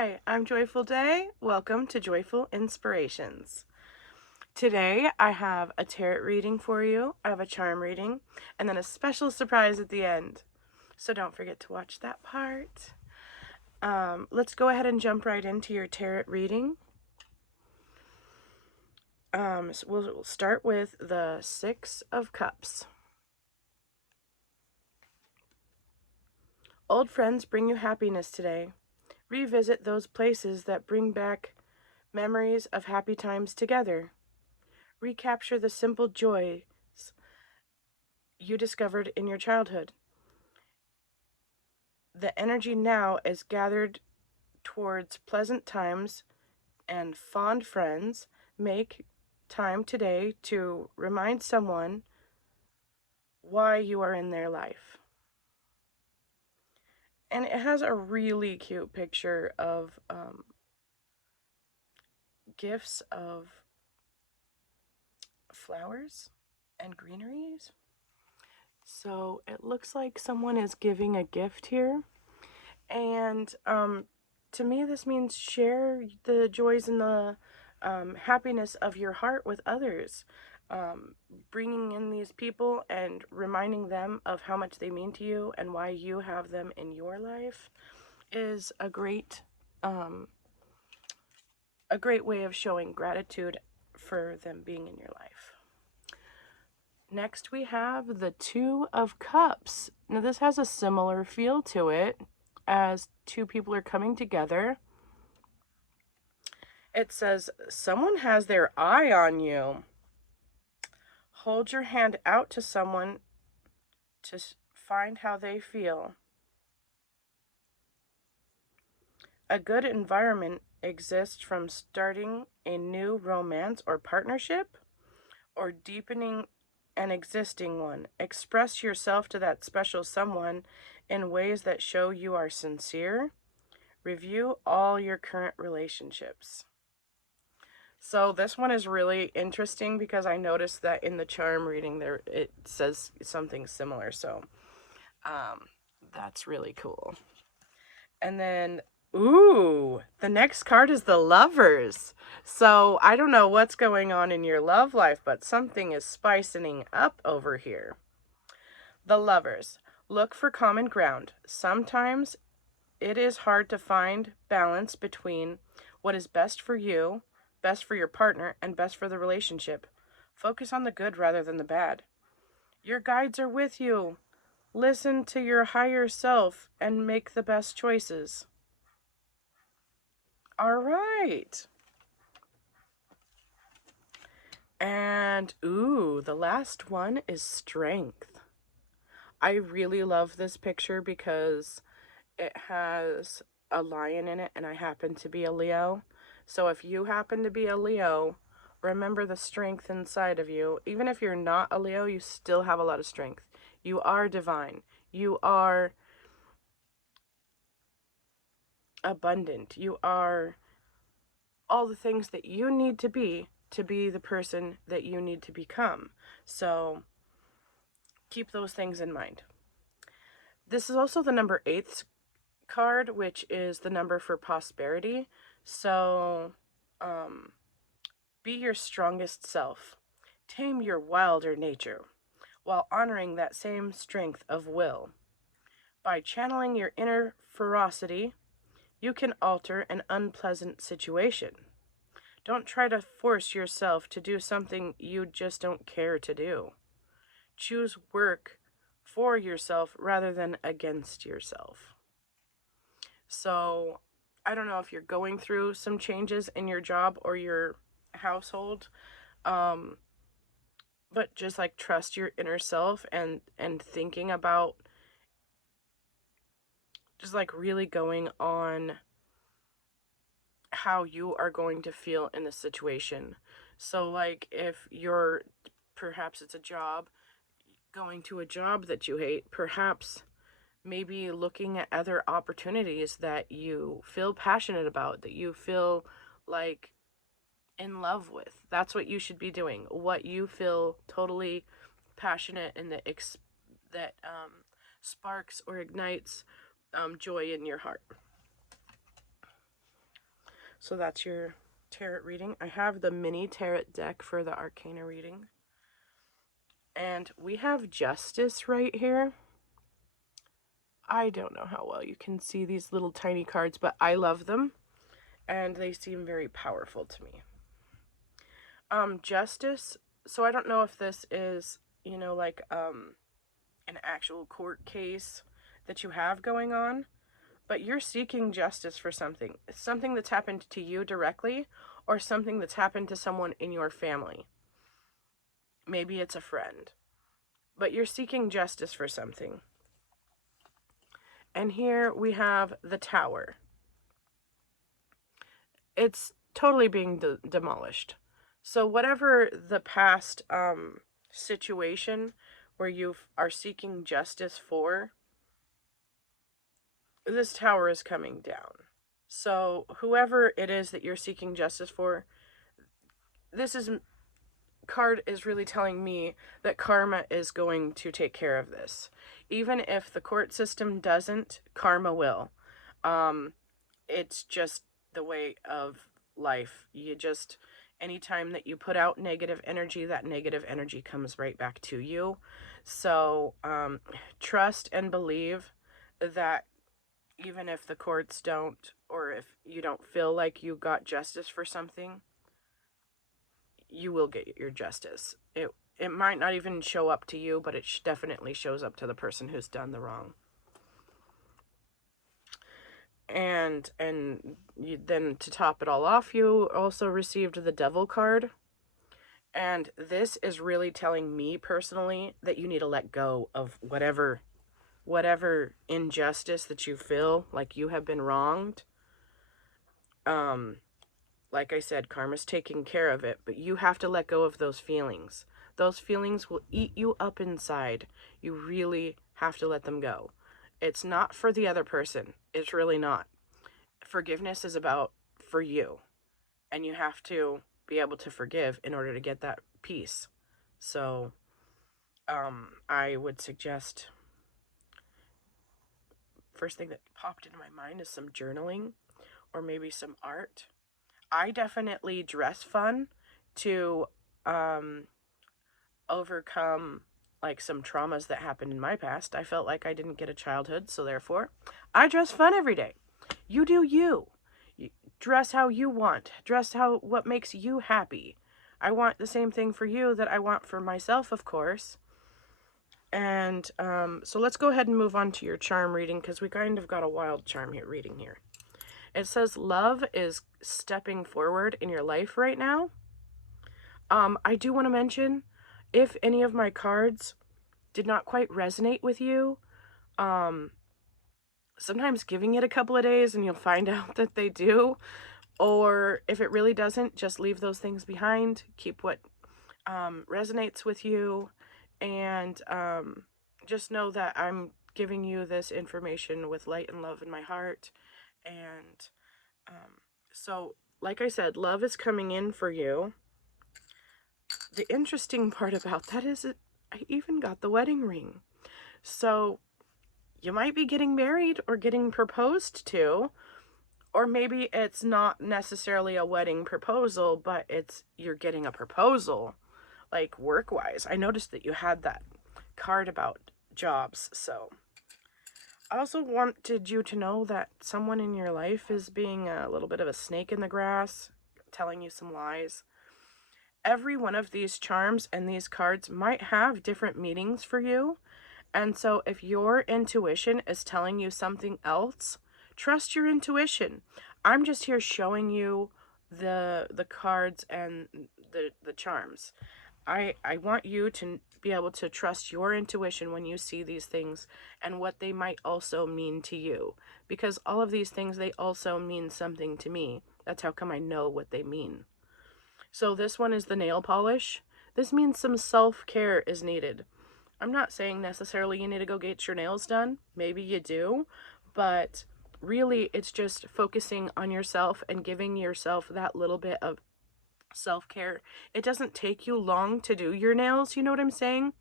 Hi, I'm Joyful Day. Welcome to Joyful Inspirations. Today I have a tarot reading for you, I have a charm reading, and then a special surprise at the end. So don't forget to watch that part. Let's go ahead and jump right into your tarot reading. So we'll start with the Six of Cups. Old friends bring you happiness today. Revisit those places that bring back memories of happy times together. Recapture the simple joys you discovered in your childhood. The energy now is gathered towards pleasant times and fond friends. Make time today to remind someone why you are in their life. And it has a really cute picture of gifts of flowers and greeneries. So it looks like someone is giving a gift here. And to me, this means share the joys and the happiness of your heart with others. Bringing in these people and reminding them of how much they mean to you and why you have them in your life is a great way of showing gratitude for them being in your life. Next, we have the Two of Cups. Now, this has a similar feel to it as two people are coming together. It says, someone has their eye on you. Hold your hand out to someone to find how they feel. A good environment exists from starting a new romance or partnership or deepening an existing one. Express yourself to that special someone in ways that show you are sincere. Review all your current relationships. So this one is really interesting because I noticed that in the charm reading there it says something similar. So that's really cool. And then, ooh, the next card is the Lovers. So I don't know what's going on in your love life, but something is spicing up over here. The Lovers. Look for common ground. Sometimes it is hard to find balance between what is best for you, best for your partner, and best for the relationship. Focus on the good rather than the bad. Your guides are with you. Listen to your higher self and make the best choices. All right. And, ooh, the last one is Strength. I really love this picture because it has a lion in it, and I happen to be a Leo. So if you happen to be a Leo, remember the strength inside of you. Even if you're not a Leo, you still have a lot of strength. You are divine. You are abundant. You are all the things that you need to be the person that you need to become. So keep those things in mind. This is also the number 8 card, which is the number for prosperity. So be your strongest self. Tame your wilder nature while honoring that same strength of will. By channeling your inner ferocity, you can alter an unpleasant situation. Don't try to force yourself to do something you just don't care to do. Choose work for yourself rather than against yourself. So, I don't know if you're going through some changes in your job or your household, but just like trust your inner self and thinking about just like really going on how you are going to feel in the situation. So like if you're, perhaps it's a job, going to a job that you hate, perhaps maybe looking at other opportunities that you feel passionate about, that you feel like in love with. That's what you should be doing. What you feel totally passionate and that sparks or ignites joy in your heart. So that's your tarot reading. I have the mini tarot deck for the Arcana reading. And we have Justice right here. I don't know how well you can see these little tiny cards, but I love them. And they seem very powerful to me. Justice. So I don't know if this is, like an actual court case that you have going on, but you're seeking justice for something. Something that's happened to you directly or something that's happened to someone in your family. Maybe it's a friend. But you're seeking justice for something. And here we have the Tower. It's totally being demolished. So whatever the past situation where you are seeking justice for, this tower is coming down. So whoever it is that you're seeking justice for, this card is really telling me that karma is going to take care of this. Even if the court system doesn't, karma will. It's just the way of life. Anytime that you put out negative energy, that negative energy comes right back to you. So trust and believe that even if the courts don't, or if you don't feel like you got justice for something, you will get your justice. It might not even show up to you, but it definitely shows up to the person who's done the wrong. And then to top it all off, you also received the Devil card. And this is really telling me personally that you need to let go of whatever injustice that you feel like you have been wronged. Like I said, karma's taking care of it, but you have to let go of those feelings. Those feelings will eat you up inside. You really have to let them go. It's not for the other person. It's really not. Forgiveness is about for you, and you have to be able to forgive in order to get that peace. So I would suggest, first thing that popped into my mind is some journaling or maybe some art. I definitely dress fun to overcome like some traumas that happened in my past. I felt like I didn't get a childhood, so therefore I dress fun every day. You do you. Dress how you want. Dress what makes you happy. I want the same thing for you that I want for myself, of course. And so let's go ahead and move on to your charm reading, because we kind of got a wild charm reading here. It says love is stepping forward in your life right now. I do want to mention, if any of my cards did not quite resonate with you, sometimes giving it a couple of days and you'll find out that they do. Or if it really doesn't, just leave those things behind. Keep what resonates with you. And just know that I'm giving you this information with light and love in my heart. And so, like I said, love is coming in for you. The interesting part about that is I even got the wedding ring. So you might be getting married or getting proposed to, or maybe it's not necessarily a wedding proposal, but you're getting a proposal, like work-wise. I noticed that you had that card about jobs, so I also wanted you to know that someone in your life is being a little bit of a snake in the grass, telling you some lies. Every one of these charms and these cards might have different meanings for you. And so if your intuition is telling you something else, trust your intuition. I'm just here showing you the cards and the charms. I want you to be able to trust your intuition when you see these things and what they might also mean to you. Because all of these things, they also mean something to me. That's how come I know what they mean. So this one is the nail polish. This means some self-care is needed. I'm not saying necessarily you need to go get your nails done. Maybe you do. But really, it's just focusing on yourself and giving yourself that little bit of self-care. It doesn't take you long to do your nails, you know what I'm saying?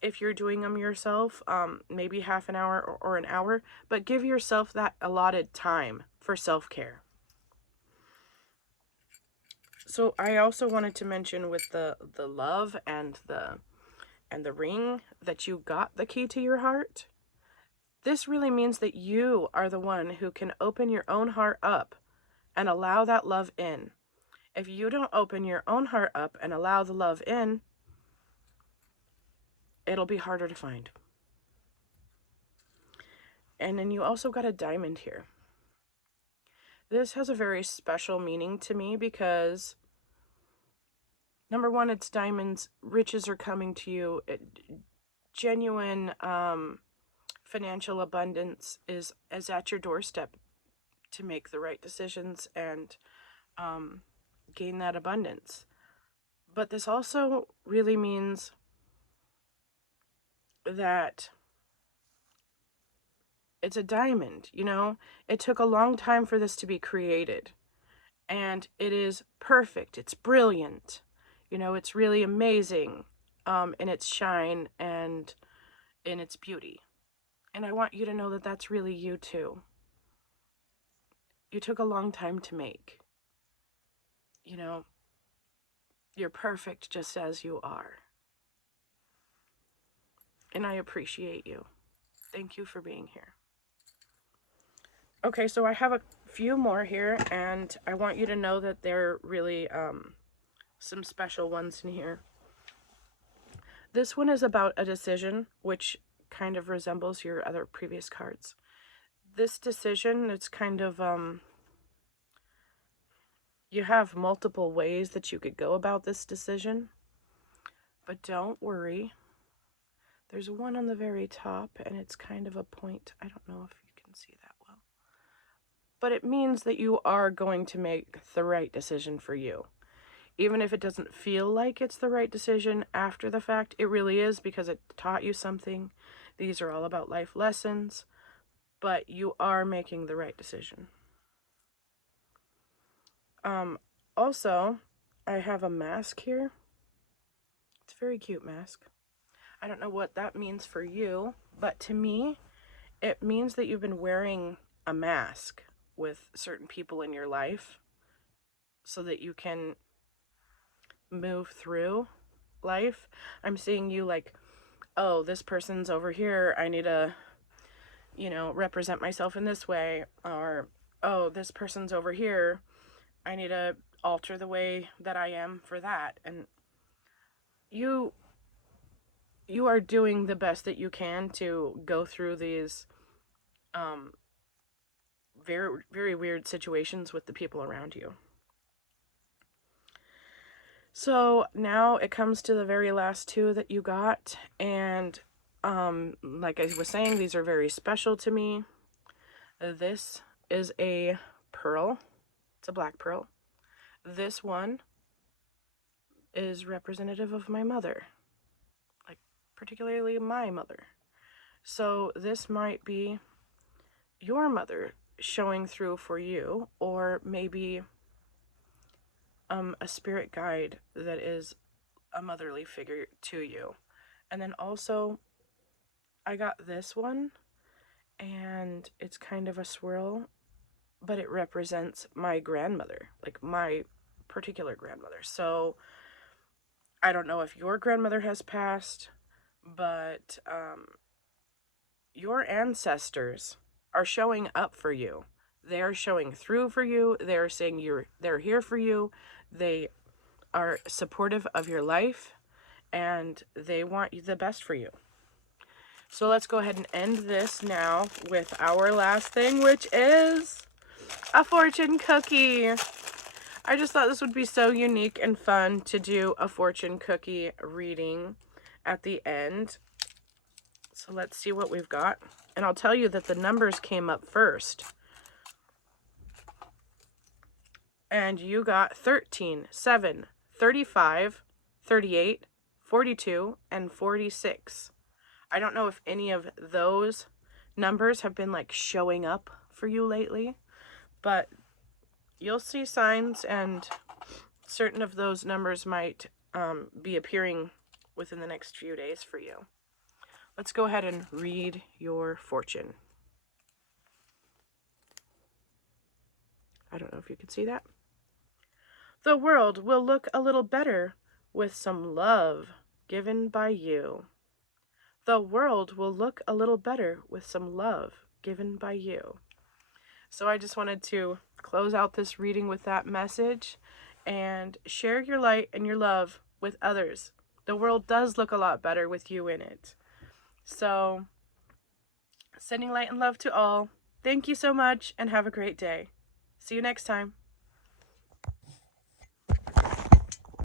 If you're doing them yourself, maybe half an hour or an hour, but give yourself that allotted time for self-care. So I also wanted to mention with the love and the ring that you got the key to your heart. This really means that you are the one who can open your own heart up and allow that love in. If you don't open your own heart up and allow the love in, it'll be harder to find. And then you also got a diamond here. This has a very special meaning to me because, number one, it's diamonds. Riches are coming to you. Genuine financial abundance is at your doorstep to make the right decisions and gain that abundance. But this also really means that it's a diamond, you know? It took a long time for this to be created. And it is perfect. It's brilliant. You know, it's really amazing in its shine and in its beauty. And I want you to know that that's really you too. You took a long time to make. You know, you're perfect just as you are. And I appreciate you. Thank you for being here. Okay, so I have a few more here, and I want you to know that they're really some special ones in here. This one is about a decision, which kind of resembles your other previous cards. This decision, it's kind of, you have multiple ways that you could go about this decision, but don't worry. There's one on the very top, and it's kind of a point. I don't know if you can see that well. But it means that you are going to make the right decision for you. Even if it doesn't feel like it's the right decision after the fact, it really is because it taught you something. These are all about life lessons, but you are making the right decision. Also, I have a mask here. It's a very cute mask. I don't know what that means for you, but to me, it means that you've been wearing a mask with certain people in your life so that you can move through life. I'm seeing you like, oh, this person's over here. I need to, represent myself in this way. Or, oh, this person's over here. I need to alter the way that I am for that. And you are doing the best that you can to go through these very, very weird situations with the people around you. So now it comes to the very last two that you got, and like I was saying, these are very special to me. This is a pearl. It's a black pearl. This one is representative of my mother, like particularly my mother. So this might be your mother showing through for you, or maybe a spirit guide that is a motherly figure to you. And then also, I got this one, and it's kind of a swirl, but it represents my grandmother, like my particular grandmother. So I don't know if your grandmother has passed, but your ancestors are showing up for you. They are showing through for you. They're saying they're here for you. They are supportive of your life, and they want the best for you. So let's go ahead and end this now with our last thing, which is a fortune cookie. I just thought this would be so unique and fun to do a fortune cookie reading at the end. So let's see what we've got. And I'll tell you that the numbers came up first. And you got 13, 7, 35, 38, 42, and 46. I don't know if any of those numbers have been like showing up for you lately, but you'll see signs, and certain of those numbers might be appearing within the next few days for you. Let's go ahead and read your fortune. I don't know if you can see that. The world will look a little better with some love given by you. The world will look a little better with some love given by you. So I just wanted to close out this reading with that message and share your light and your love with others. The world does look a lot better with you in it. So, sending light and love to all. Thank you so much and have a great day. See you next time.